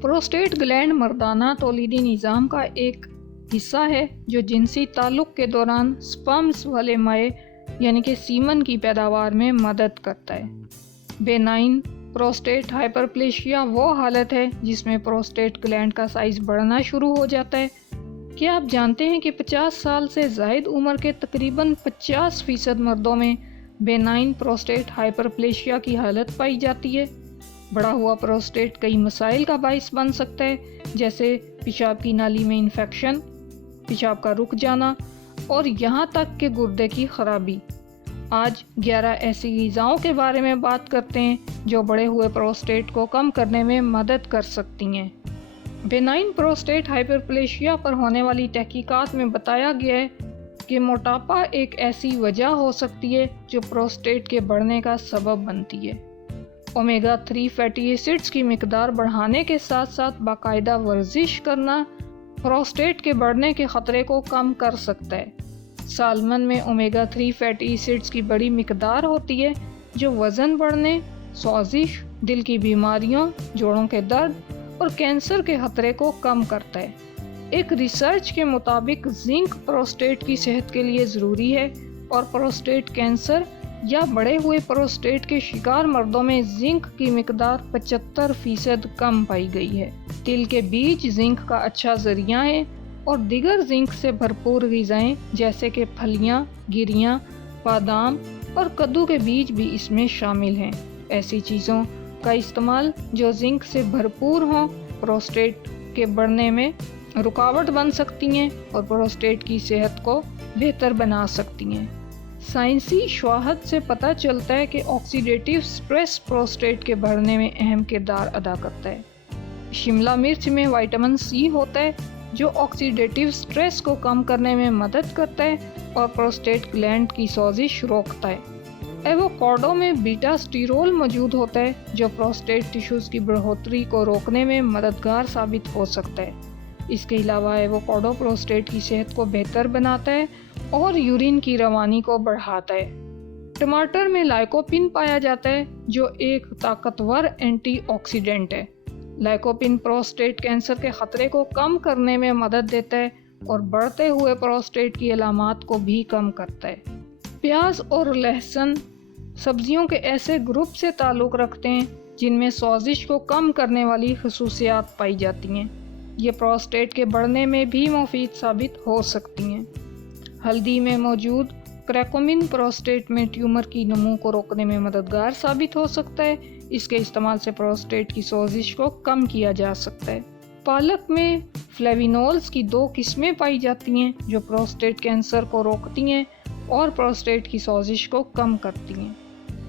Prostate gland मर्दाना तौलीदी निज़ाम का एक हिस्सा है जो जिनसी ताल्लुक़ के दौरान स्पर्म्स वाले माए यानी कि सीमन की पैदावार में मदद करता है। बेनाइन प्रोस्टेट हाइपरप्लेशिया वो हालत है जिसमें प्रोस्टेट ग्लैंड का साइज़ बढ़ना शुरू हो जाता है। क्या आप जानते हैं कि 50 साल से ज़ायद उम्र के तकरीबन 50% मर्दों में बेनाइन प्रोस्टेट हाइपरप्लेशिया की हालत पाई जाती है। बढ़ा हुआ प्रोस्टेट कई मसाइल का बाइस बन सकता है, जैसे पेशाब की नाली में इन्फेक्शन, पेशाब का रुक जाना और यहाँ तक कि गुर्दे की खराबी। आज 11 ऐसी ग़िज़ाओं के बारे में बात करते हैं जो बढ़े हुए प्रोस्टेट को कम करने में मदद कर सकती हैं। बेनाइन प्रोस्टेट हाइपरप्लेशिया पर होने वाली तहकीकात में बताया गया है कि मोटापा एक ऐसी वजह हो सकती है जो प्रोस्टेट के बढ़ने का सबब बनती है। ओमेगा 3 फैटी एसिड्स की मिकदार बढ़ाने के साथ साथ बाकायदा वर्जिश करना प्रोस्टेट के बढ़ने के ख़तरे को कम कर सकता है। सालमन में ओमेगा 3 फैटी एसिड्स की बड़ी मिकदार होती है जो वज़न बढ़ने, सोजिश, दिल की बीमारियों, जोड़ों के दर्द और कैंसर के खतरे को कम करता है। एक रिसर्च के मुताबिक जिंक प्रोस्टेट की सेहत के लिए ज़रूरी है और प्रोस्टेट कैंसर या बढ़े हुए प्रोस्टेट के शिकार मर्दों में जिंक की मिकदार 75% कम पाई गई है। तिल के बीज जिंक का अच्छा ज़रिया है और दिगर जिंक से भरपूर ग़िज़ाएं जैसे कि फलियां, गिरियां, बादाम और कद्दू के बीज भी इसमें शामिल हैं। ऐसी चीज़ों का इस्तेमाल जो जिंक से भरपूर हों प्रोस्टेट के बढ़ने में रुकावट बन सकती हैं और प्रोस्टेट की सेहत को बेहतर बना सकती हैं। साइंसी शवाहद से पता चलता है कि ऑक्सीडेटिव स्ट्रेस प्रोस्टेट के बढ़ने में अहम किरदार अदा करता है। शिमला मिर्च में विटामिन सी होता है जो ऑक्सीडेटिव स्ट्रेस को कम करने में मदद करता है और प्रोस्टेट ग्लैंड की सोजिश रोकता है। एवोकाडो में बीटा स्टीरोल मौजूद होता है जो प्रोस्टेट टिश्यूज़ की बढ़ोतरी को रोकने में मददगार साबित हो सकता है। इसके अलावा एवोकाडो प्रोस्टेट की सेहत को बेहतर बनाता है और यूरिन की रवानी को बढ़ाता है। टमाटर में लाइकोपिन पाया जाता है जो एक ताकतवर एंटीऑक्सीडेंट है। लाइकोपिन प्रोस्टेट कैंसर के खतरे को कम करने में मदद देता है और बढ़ते हुए प्रोस्टेट की अलामात को भी कम करता है। प्याज और लहसुन सब्जियों के ऐसे ग्रुप से ताल्लुक़ रखते हैं जिनमें सोजिश को कम करने वाली खसूसियात पाई जाती हैं। ये प्रोस्टेट के बढ़ने में भी मुफीद साबित हो सकती हैं। हल्दी में मौजूद क्रैकोमिन प्रोस्टेट में ट्यूमर की नमू को रोकने में मददगार साबित हो सकता है। इसके इस्तेमाल से प्रोस्टेट की सोजिश को कम किया जा सकता है। पालक में फ्लेविनोल्स की 2 किस्में पाई जाती हैं जो प्रोस्टेट कैंसर को रोकती हैं और प्रोस्टेट की सोजिश को कम करती हैं।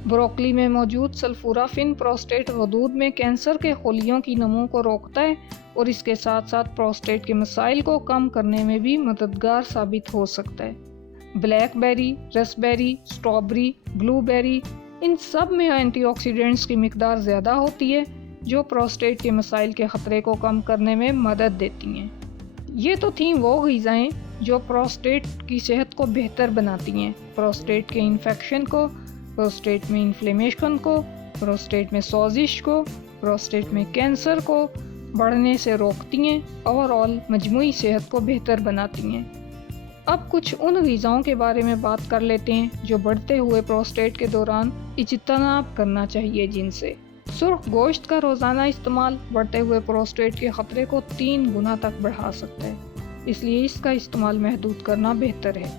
ब्रोकली में मौजूद सल्फोराफिन प्रोस्टेट गदूद में कैंसर के खुलियों की नमू को रोकता है और इसके साथ साथ प्रोस्टेट के मसाइल को कम करने में भी मददगार साबित हो सकता है। ब्लैकबेरी, रसबेरी, स्ट्रॉबेरी, ब्लूबेरी इन सब में एंटीऑक्सीडेंट्स की मिकदार ज़्यादा होती है जो प्रोस्टेट के मसाइल के ख़तरे को कम करने में मदद देती हैं। ये तो थीं वो ग़िज़ाएं जो प्रोस्टेट की सेहत को बेहतर बनाती हैं, प्रोस्टेट के इन्फेक्शन को, प्रोस्टेट में इन्फ्लेमेशन को, प्रोस्टेट में सोजिश को, प्रोस्टेट में कैंसर को बढ़ने से रोकती हैं, ओवरऑल मजमूई सेहत को बेहतर बनाती हैं। अब कुछ उन ग़िज़ाओं के बारे में बात कर लेते हैं जो बढ़ते हुए प्रोस्टेट के दौरान इज्तनाब करना चाहिए, जिनसे सुर्ख गोश्त का रोज़ाना इस्तेमाल बढ़ते हुए प्रोस्टेट के ख़तरे को 3 गुना तक बढ़ा सकता है, इसलिए इसका इस्तेमाल महदूद करना बेहतर है।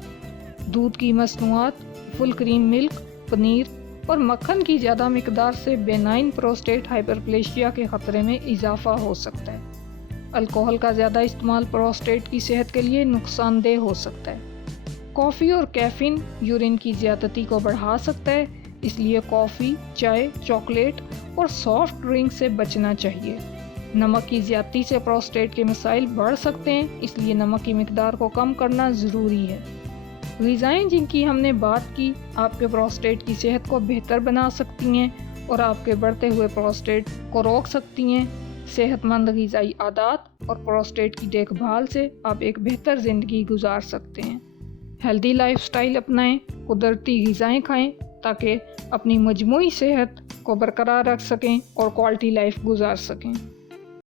दूध की मसनूआत, फुल क्रीम मिल्क, पनीर और मक्खन की ज़्यादा मिकदार से बेनाइन प्रोस्टेट हाइपरप्लेशिया के ख़तरे में इजाफा हो सकता है। अल्कोहल का ज़्यादा इस्तेमाल प्रोस्टेट की सेहत के लिए नुकसानदेह हो सकता है। कॉफ़ी और कैफ़ीन यूरिन की ज़्यादती को बढ़ा सकता है, इसलिए कॉफ़ी, चाय, चॉकलेट और सॉफ्ट ड्रिंक से बचना चाहिए। नमक की ज़्यादती से प्रोस्टेट के मसाइल बढ़ सकते हैं, इसलिए नमक की मिकदार को कम करना ज़रूरी है। ग़िज़ाएं जिनकी हमने बात की आपके प्रोस्टेट की सेहत को बेहतर बना सकती हैं और आपके बढ़ते हुए प्रोस्टेट को रोक सकती हैं। सेहतमंद ग़िज़ाई आदत और प्रोस्टेट की देखभाल से आप एक बेहतर ज़िंदगी गुजार सकते हैं। हेल्दी लाइफस्टाइल अपनाएं, कुदरती ग़िज़ाएं खाएं ताकि अपनी मजमूई सेहत को बरकरार रख सकें और क्वालिटी लाइफ गुजार सकें।